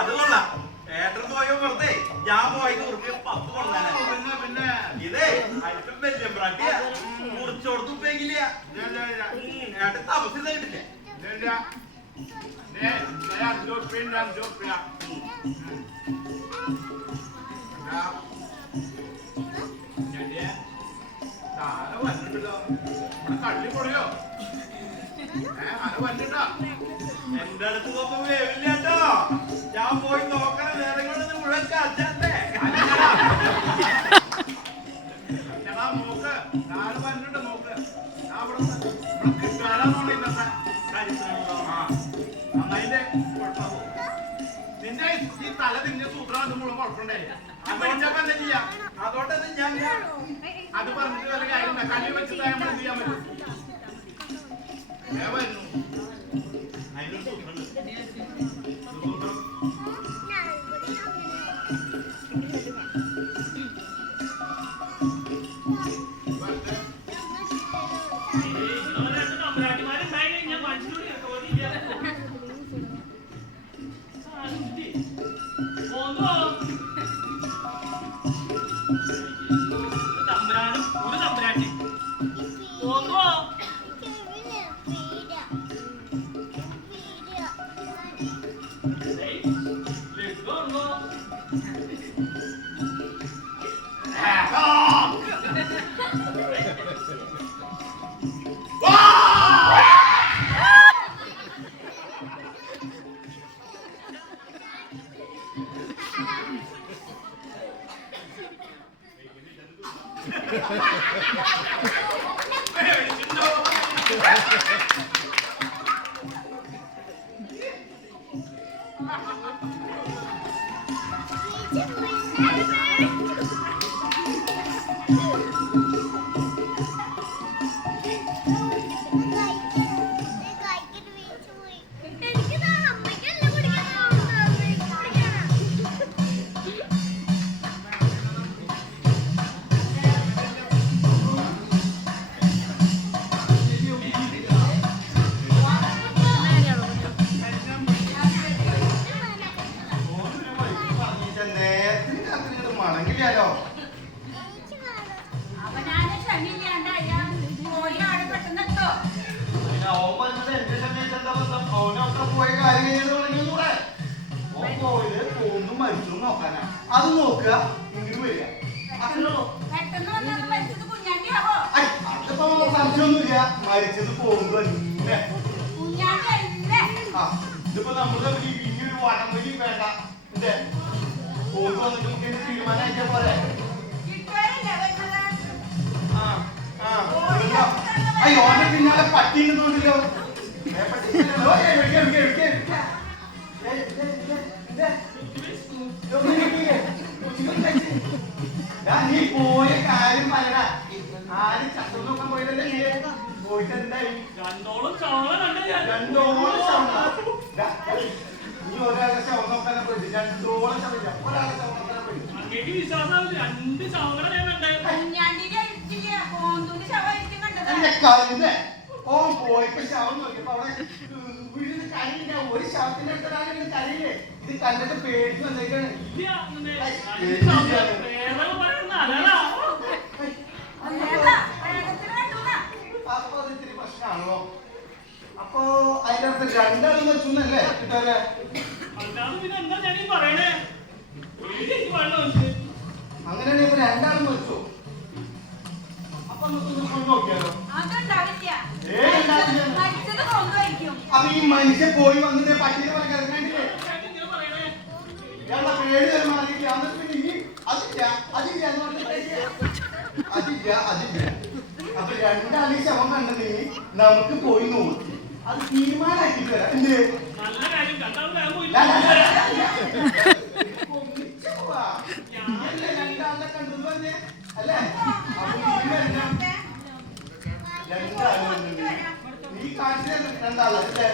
അത് കൊള്ളാം. ഏട്ടൻ പോയോ വെറുതെ ഞാൻ പോയത് ഉറുപ്പിയ 10 കൊണ്ടാണ്. പിന്നെ ഇതേ അല്പം വലിയ ബ്രാട്ടിയ മുറിച്ചോടത്ത് ഉപയോഗിക്കില്ല. ഏട്ടൻ താമസിച്ചിട്ടില്ല. കള്ളി പൊടിയോ അത് വന്നിട്ടോ എന്റെ അടുത്ത് നോക്കാൻ വേവില്ല കേട്ടോ. ഞാൻ പോയി നോക്കണ നേരങ്ങളിൽ മുഴുവൻ കച്ചാത്തേ നോക്ക് നാളെ വന്നിട്ട് നോക്ക് ഞാൻ ഇവിടെ കിട്ടാനാണോ ഇന്നത്തെ കാര്യത്തിനാണല്ലോ. അതിന്റെ കുഴപ്പമോ നിന്റെ ഈ തല തിരിഞ്ഞ സൂത്രം മുഴുവൻ കുഴപ്പമുണ്ടേ. പഠിച്ചപ്പോ എന്താ ചെയ്യാ? അതോട്ടത് ഞാൻ അത് പറഞ്ഞിട്ട് വല്ല കാര്യം കല്ല് വെച്ചിട്ട് നമ്മൾ എന്ത് ചെയ്യാൻ പറ്റും? വരുന്നു അതിന്റെ സൂത്രം അത് നോക്കുക ഇങ്ങോട്ട് വരിക. അതിപ്പോ സംശയമൊന്നുമില്ല. മരിച്ചത് പോകുമ്പോ ഇതിപ്പോ നമ്മുടെ ഈ ഒരു വടം വഴി വേണ്ട. പോകുമ്പോ വന്നിട്ട് നമുക്ക് തീരുമാനമാക്കിയാ പോലെ. അയ്യോ ഓന്റെ പിന്നാലെ പട്ടിന്ന് തോന്നില്ലോ. നീ പോയ കാര്യം പറയണ. ആരും ചത്തു നോക്കാൻ പോയിട്ടല്ലേ പോയിട്ട് എന്തായി? രണ്ടോളം നീ ഒരാളെ ശവം നോക്കാനെ പോയിട്ട് 2 ശവമില്ല. ഒരാളെ ശവം നോക്കാനെ പോയിട്ട് ഓൻ പോയപ്പോ ശവം നോക്കിയപ്പോ അവിടെ വീടിന് കരിയില്ല. ഒരു ശവത്തിന്റെ അടുത്താണ് കരിയില്ലേ. ഇത് കണ്ടിട്ട് പേടിച്ച് വന്നേക്കാണ്. അപ്പൊ അത് ഇത്തിരി പ്രശ്നമാണല്ലോ. അപ്പൊ അതിന്റെ അടുത്ത് 2 ആളും വെച്ചല്ലേ കിട്ടാരെ? അങ്ങനെയാണെങ്കിൽ ഇപ്പൊ 2 ആളും വെച്ചു. അപ്പൊ നോക്കിയാലോ? അപ്പൊ ഈ മനുഷ്യൻ പോയി വന്നിട്ട് പട്ടിയെ പറയാ പേടി മാറിയില്ല. എന്നിട്ട് ഈ അതില്ല അപ്പൊ 2 ആളീ ശവം കണ്ടെങ്കിൽ നമുക്ക് പോയി നോക്കി അത് തീരുമാനമാക്കിട്ട് വരാം. എന്ത് ഒന്നിച്ചു പോവാ. 2 ആളെ കണ്ടു തന്നെ അല്ലേ? നീ കാണിച്ചു 2 ആളല്ലേ?